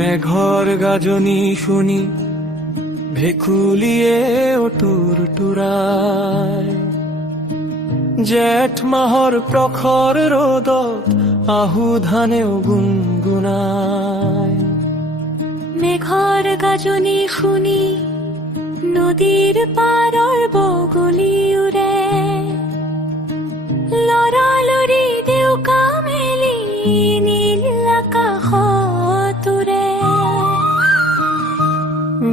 মেঘৰ গাজনি শুনি ভেকুলিয়ে অতুৰ তুৰাই, জেঠ মাহৰ প্ৰখৰ ৰ'দত আহু ধানেও গুণগুণাই। মেঘৰ গাজনি শুনি নদীৰ পাৰৰ বগলী উৰে, লৰালৰি দেউকা মেলি নীল আকাশত উৰে।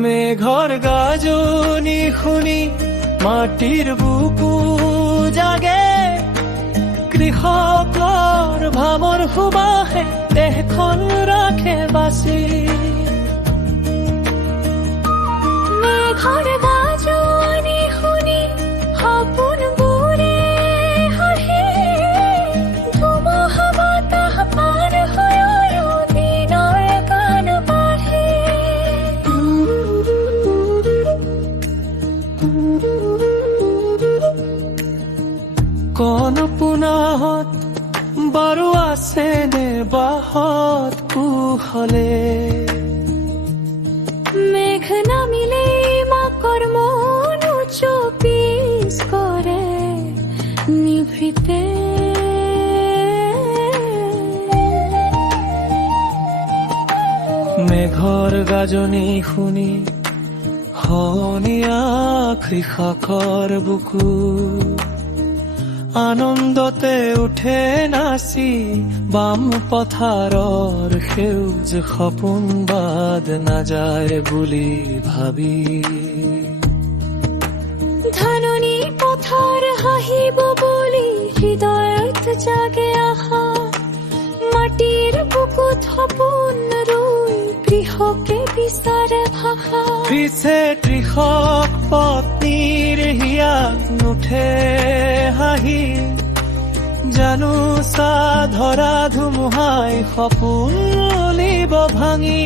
মেঘৰ গাজনি শুনি মাটিৰ বুকু জাগে, কৃষকৰ ভামৰ সুবাসে দেশখন ৰাখে বাচি। মেঘৰ গাজনি শুনি সপোনবোৰে হাঁহে, ধুমুহা বতাহ পাৰ হৈ দিনৰ গান বাঢ়ে। কণ পোনাহত বাৰু আছে নে বাহত কুশলে, মেঘ নামিলে মাকৰ মন চৌপিছ কৰে নিভৃতে। মেঘৰ গাজনি শুনি সনিয়া কৃষকৰ বুকু, আনন্দতে উঠে নাচি বাম পথাৰৰ সেউজ সপোন বাদ নাযায় বুলি ভাবি। ধাননি পথাৰ হাঁহিব বুলি হৃদয়ত জাগে আশা, মাটিৰ বুকুত সপোন ৰুই কৃষকে বিচাৰে ভাষা। পিছে কৃষক পত্নীৰ হিয়াত নুঠে হাঁহি, জানো চা ধৰা ধুমুহাই সপোন লিব ভাঙি।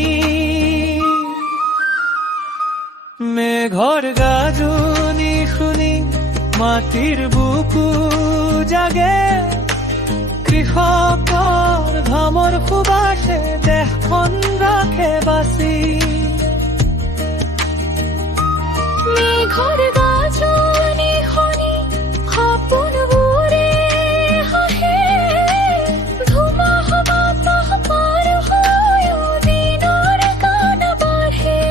মেঘৰ গাজনি শুনি মাটিৰ বুকু জাগে, কৃষকৰ ঘামৰ সুবাসে দেশখন ৰাখে বাচি। মেঘৰ গাজনি শুনি সপোনবোৰে হাঁহে, ধুমুহা বতাহ পাৰ হৈ দিনৰ গান বাঢ়ে।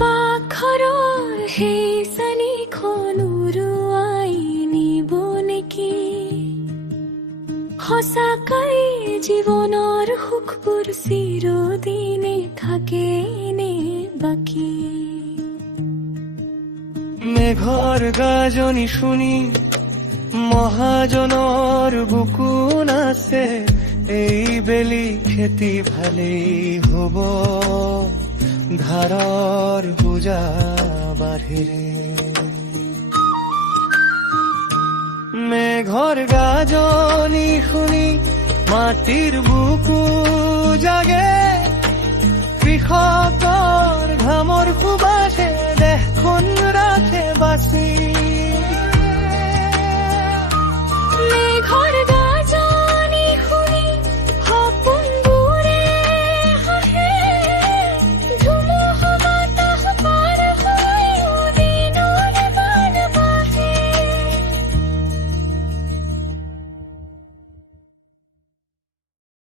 পাকঘৰৰ সেই চানিখন উৰুৱাই নিব নেকি, সঁচাকৈ জীৱনৰ সুখবোৰ চিৰদিনে থাকে নে বাকী। মেঘৰ গাজনি শুনি মহাজনৰ বুকু নাচে, এই বেলি খেতি ভালেই হ'ব ধাৰৰ পূজা বাঢ়িৰে। মেঘৰ গাজনি শুনি মাটিৰ বুকু জাগে, কৃষকৰ ঘামৰ সুবাসে দেশখন ৰাখে বাচি।